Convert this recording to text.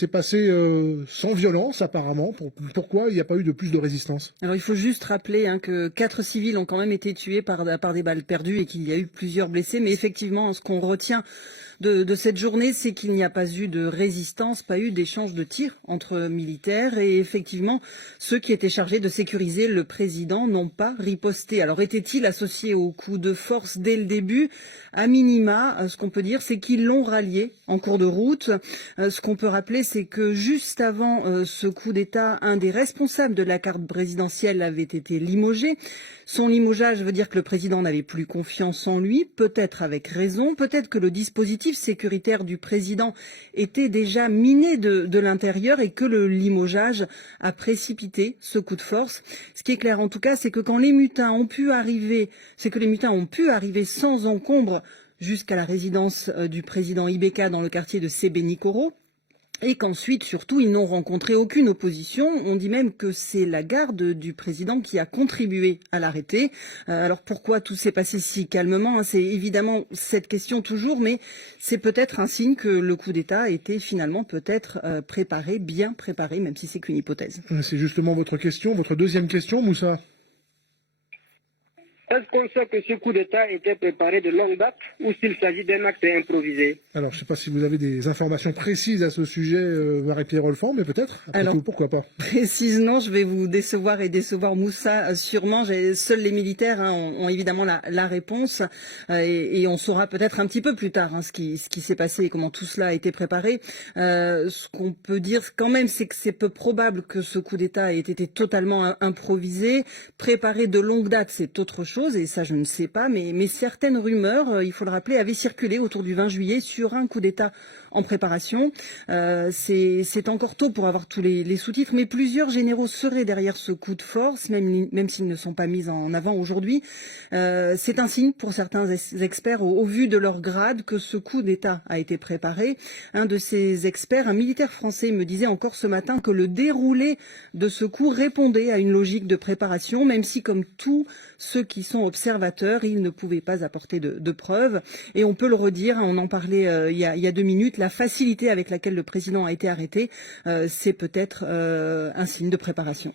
C'est passé sans violence apparemment. Pourquoi il n'y a pas eu de plus de résistance? Alors il faut juste rappeler que 4 civils ont quand même été tués par des balles perdues et qu'il y a eu plusieurs blessés. Mais effectivement, ce qu'on retient de cette journée, c'est qu'il n'y a pas eu de résistance, pas eu d'échange de tirs entre militaires. Et effectivement, ceux qui étaient chargés de sécuriser le président n'ont pas riposté. Alors était-il associé au coup de force dès le début? À minima, ce qu'on peut dire, c'est qu'ils l'ont rallié en cours de route. Ce qu'on peut rappeler, c'est que juste avant ce coup d'État, un des responsables de la carte présidentielle avait été limogé. Son limogeage veut dire que le président n'avait plus confiance en lui, peut-être avec raison, peut-être que le dispositif sécuritaire du président était déjà miné de l'intérieur et que le limogeage a précipité ce coup de force. Ce qui est clair en tout cas, c'est que quand les mutins ont pu arriver, sans encombre jusqu'à la résidence du président Ibeka dans le quartier de Sébenikoro, et qu'ensuite, surtout, ils n'ont rencontré aucune opposition. On dit même que c'est la garde du président qui a contribué à l'arrêter. Alors pourquoi tout s'est passé si calmement? C'est évidemment cette question toujours, mais c'est peut-être un signe que le coup d'État a été finalement peut-être préparé, bien préparé, même si c'est qu'une hypothèse. C'est justement votre question, votre deuxième question, Moussa. Est-ce qu'on sait que ce coup d'État était préparé de longue date ou s'il s'agit d'un acte improvisé? Alors, je ne sais pas si vous avez des informations précises à ce sujet, Marie-Pierre Olfan, mais peut-être. Après tout, pourquoi pas? Précisément, je vais vous décevoir et décevoir Moussa sûrement. Seuls les militaires ont évidemment la réponse et on saura peut-être un petit peu plus tard ce qui s'est passé et comment tout cela a été préparé. Ce qu'on peut dire quand même, c'est que c'est peu probable que ce coup d'État ait été totalement improvisé. Préparé de longue date, c'est autre chose. Et ça je ne sais pas, mais certaines rumeurs, il faut le rappeler, avaient circulé autour du 20 juillet sur un coup d'État en préparation. C'est encore tôt pour avoir tous les sous-titres, mais plusieurs généraux seraient derrière ce coup de force, même s'ils ne sont pas mis en avant aujourd'hui. C'est un signe pour certains experts, au vu de leur grade, que ce coup d'État a été préparé. Un de ces experts, un militaire français, me disait encore ce matin que le déroulé de ce coup répondait à une logique de préparation, même si, comme tous ceux qui sont observateurs, ils ne pouvaient pas apporter de preuves. Et on peut le redire, on en parlait il y a 2 minutes, la facilité avec laquelle le président a été arrêté, c'est peut-être un signe de préparation.